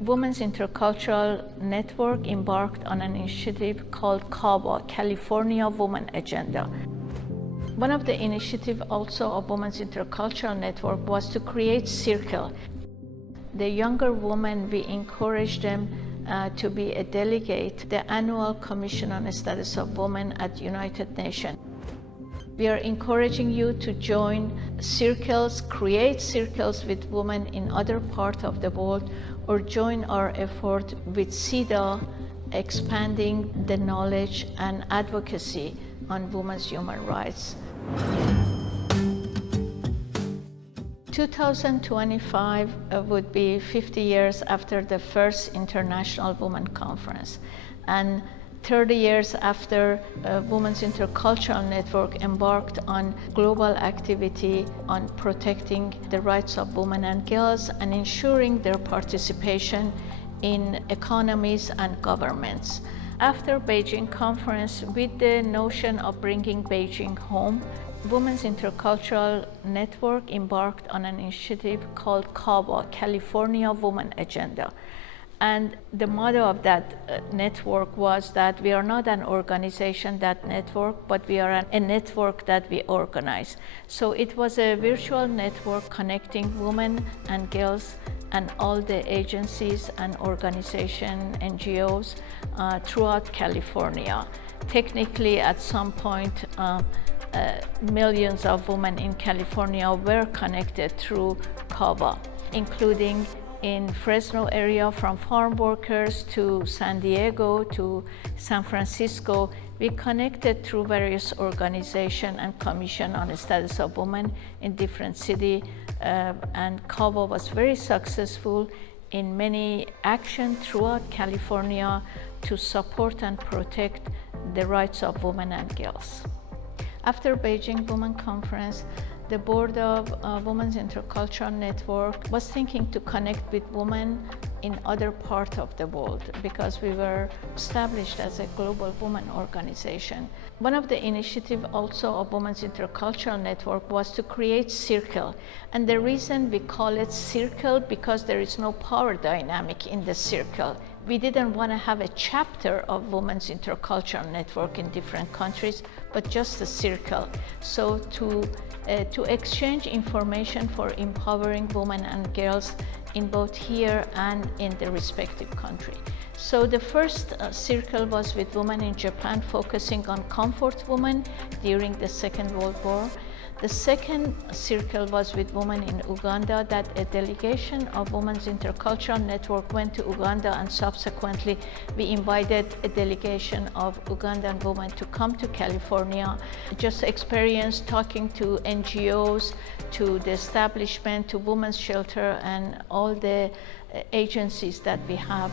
Women's Intercultural Network embarked on an initiative called CAWA, California Women Agenda. One of the initiatives also of Women's Intercultural Network was to create Circle. The younger women, we encourage them to be a delegate, the annual Commission on the Status of Women at United Nations. We are encouraging you to join circles, create circles with women in other parts of the world, or join our effort with CEDAW, expanding the knowledge and advocacy on women's human rights. 2025 would be 50 years after the first International Women Conference, and 30 years after Women's Intercultural Network embarked on global activity on protecting the rights of women and girls and ensuring their participation in economies and governments. After Beijing Conference, with the notion of bringing Beijing home, Women's Intercultural Network embarked on an initiative called CAWA, California Women Agenda. And the motto of that network was that we are not an organization that network, but we are a network that we organize. So it was a virtual network connecting women and girls and all the agencies and organizations, NGOs throughout California. Technically, at some point, millions of women in California were connected through CAWA, including in Fresno area, from farm workers to San Diego to San Francisco. We connected through various organizations and commission on the status of women in different cities, and CAWA was very successful in many actions throughout California to support and protect the rights of women and girls. After Beijing Women Conference, the board of Women's Intercultural Network was thinking to connect with women in other parts of the world because we were established as a global women organization. One of the initiatives also of Women's Intercultural Network was to create Circle. And the reason we call it Circle because there is no power dynamic in the circle. We didn't want to have a chapter of Women's Intercultural Network in different countries, but just a circle. So to exchange information for empowering women and girls in both here and in the respective country. So the first circle was with women in Japan, focusing on comfort women during the Second World War. The second circle was with women in Uganda, that a delegation of Women's Intercultural Network went to Uganda, and subsequently we invited a delegation of Ugandan women to come to California, just experience talking to NGOs, to the establishment, to women's shelter, and all the agencies that we have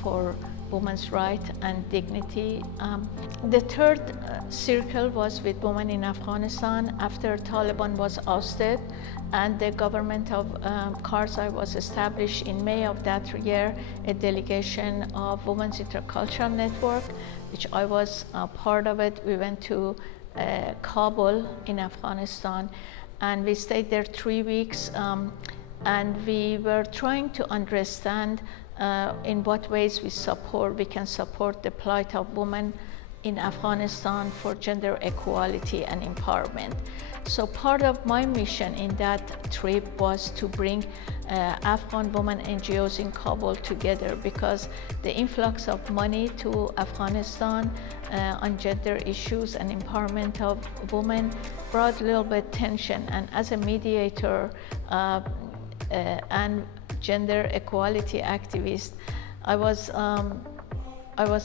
for women's rights and dignity. The third circle was with women in Afghanistan after Taliban was ousted and the government of Karzai was established in May of that year. A delegation of Women's Intercultural Network, which I was part of it, we went to Kabul in Afghanistan, and we stayed there 3 weeks. And we were trying to understand in what ways we can support the plight of women in Afghanistan for gender equality and empowerment. So part of my mission in that trip was to bring Afghan women NGOs in Kabul together, because the influx of money to Afghanistan on gender issues and empowerment of women brought a little bit tension. And as a mediator, and gender equality activist, I was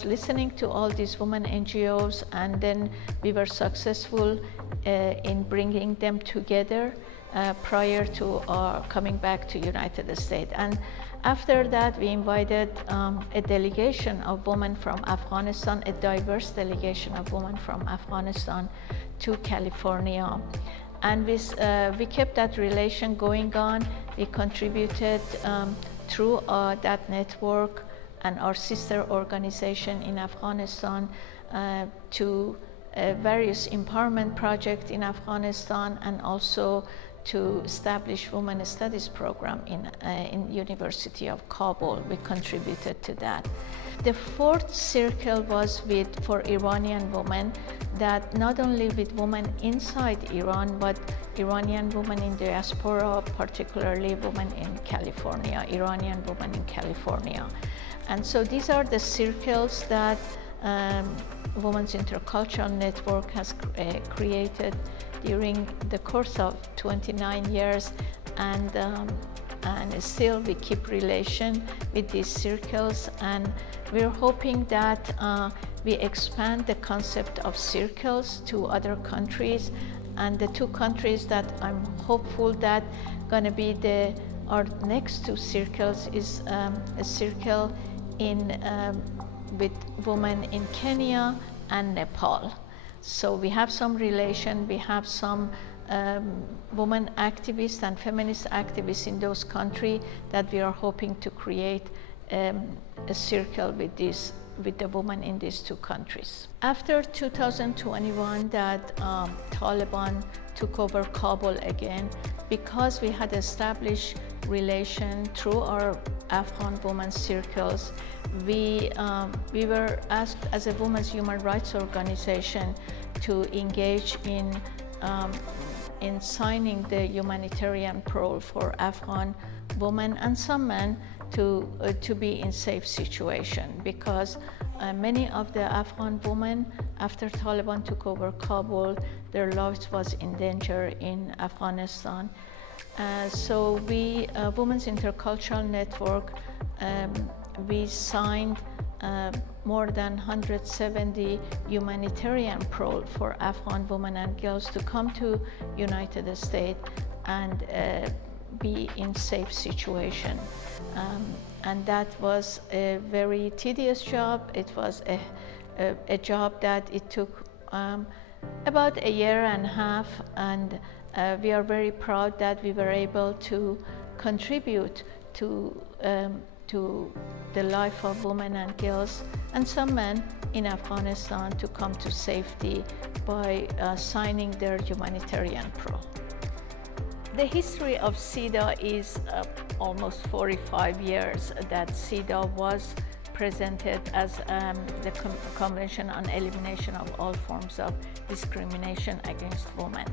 listening to all these women NGOs, and then we were successful in bringing them together prior to our coming back to United States. And after that, we invited a delegation of women from Afghanistan, a diverse delegation of women from Afghanistan to California. And we kept that relation going on. We contributed through that network and our sister organization in Afghanistan to various empowerment projects in Afghanistan, and also to establish Women Studies program in University of Kabul. We contributed to that. The fourth circle was for Iranian women, that not only with women inside Iran, but Iranian women in diaspora, particularly women in California, Iranian women in California. And so these are the circles that Women's Intercultural Network has created during the course of 29 years, and still we keep relation with these circles, and we're hoping that we expand the concept of circles to other countries. And the two countries that I'm hopeful that gonna be our next two circles is a circle with women in Kenya and Nepal. So we have some relation, we have some women activists and feminist activists in those countries that we are hoping to create a circle with the women in these two countries. After 2021, that Taliban took over Kabul again, because we had established relation through our Afghan women's circles, we were asked as a women's human rights organization to engage in signing the humanitarian parole for Afghan women and some men to be in safe situation, because many of the Afghan women, after Taliban took over Kabul, their lives was in danger in Afghanistan. So we, Women's Intercultural Network, we signed more than 170 humanitarian parole for Afghan women and girls to come to United States and be in safe situation. And that was a very tedious job. It was a job that it took about a year and a half, and we are very proud that we were able to contribute to the life of women and girls and some men in Afghanistan to come to safety by signing their humanitarian parole. The history of CEDAW is almost 45 years that CEDAW was presented as the Convention on Elimination of All Forms of Discrimination Against Women.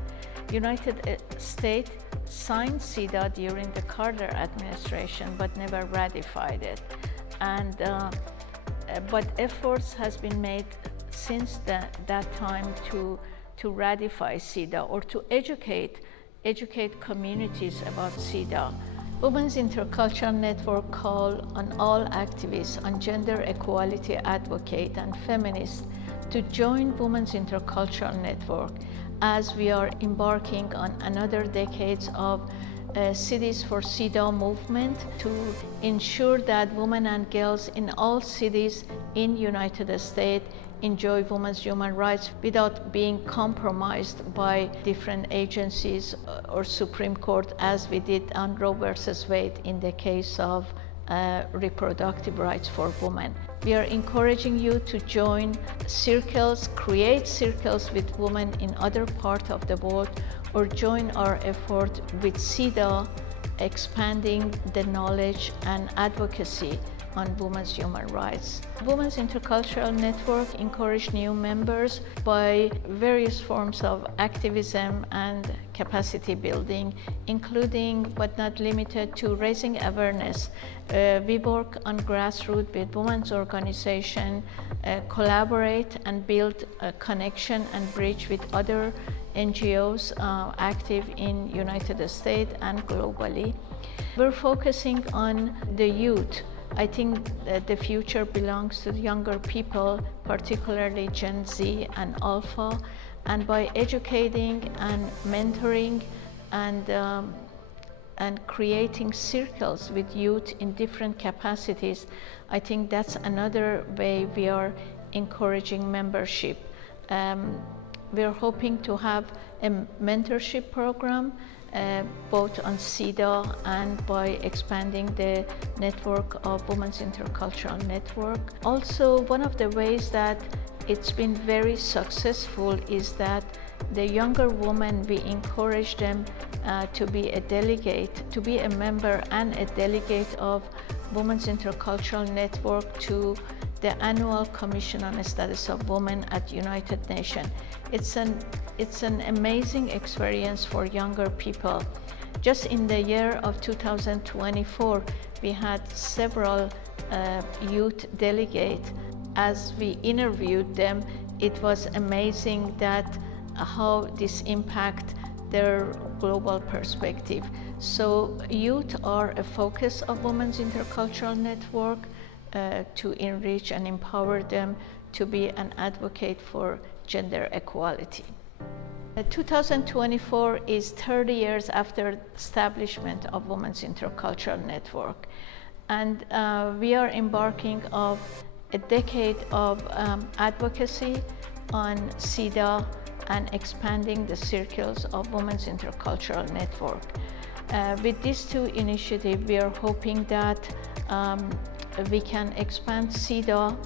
United States signed CEDAW during the Carter administration but never ratified it. And but efforts has been made since that time to ratify CEDAW or to educate communities about CEDAW. Women's Intercultural Network call on all activists on gender equality advocate and feminists to join Women's Intercultural Network as we are embarking on another decades of Cities for CEDAW movement to ensure that women and girls in all cities in United States enjoy women's human rights without being compromised by different agencies or Supreme Court, as we did on Roe versus Wade in the case of reproductive rights for women. We are encouraging you to join circles, create circles with women in other parts of the world, or join our effort with CEDAW, expanding the knowledge and advocacy on women's human rights. Women's Intercultural Network encourage new members by various forms of activism and capacity building, including but not limited to raising awareness. We work on grassroots with women's organizations, collaborate and build a connection and bridge with other NGOs active in United States and globally. We're focusing on the youth. I think that the future belongs to the younger people, particularly Gen Z and Alpha, and by educating and mentoring and creating circles with youth in different capacities, I think that's another way we are encouraging membership. We're hoping to have a mentorship program both on CEDAW and by expanding the network of Women's Intercultural Network. Also, one of the ways that it's been very successful is that the younger women, we encourage them to be a delegate, to be a member and a delegate of Women's Intercultural Network to the annual Commission on the Status of Women at United Nations. It's an amazing experience for younger people. Just in the year of 2024, we had several youth delegates. As we interviewed them, it was amazing that how this impact their global perspective. So youth are a focus of Women's Intercultural Network to enrich and empower them to be an advocate for gender equality. 2024 is 30 years after establishment of Women's Intercultural Network, and we are embarking of a decade of advocacy on CEDAW and expanding the circles of Women's Intercultural Network. With these two initiatives, we are hoping that we can expand CEDAW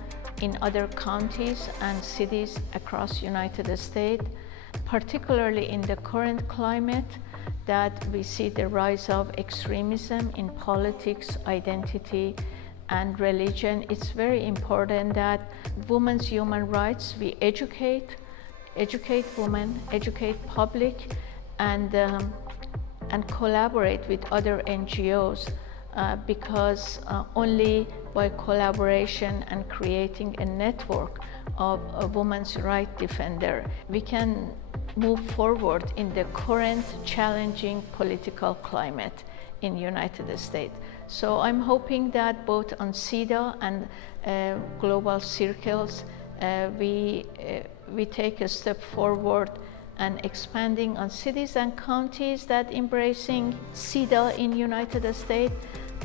in other counties and cities across United States, particularly in the current climate that we see the rise of extremism in politics, identity, and religion. It's very important that women's human rights, we educate women, educate public, and collaborate with other NGOs because only by collaboration and creating a network of a women's rights defender, we can move forward in the current challenging political climate in United States. So I'm hoping that both on CEDAW and global circles, we take a step forward and expanding on cities and counties that embracing CEDAW in United States,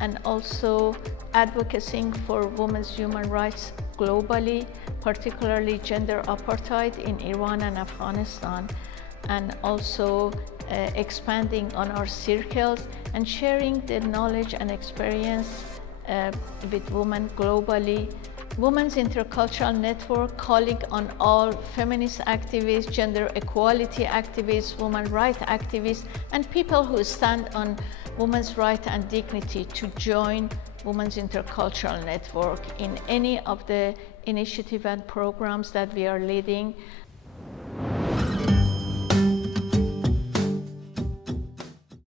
and also advocating for women's human rights globally, particularly gender apartheid in Iran and Afghanistan, and also expanding on our circles and sharing the knowledge and experience with women globally. Women's Intercultural Network calling on all feminist activists, gender equality activists, women's rights activists, and people who stand on women's rights and dignity to join Women's Intercultural Network in any of the initiatives and programs that we are leading.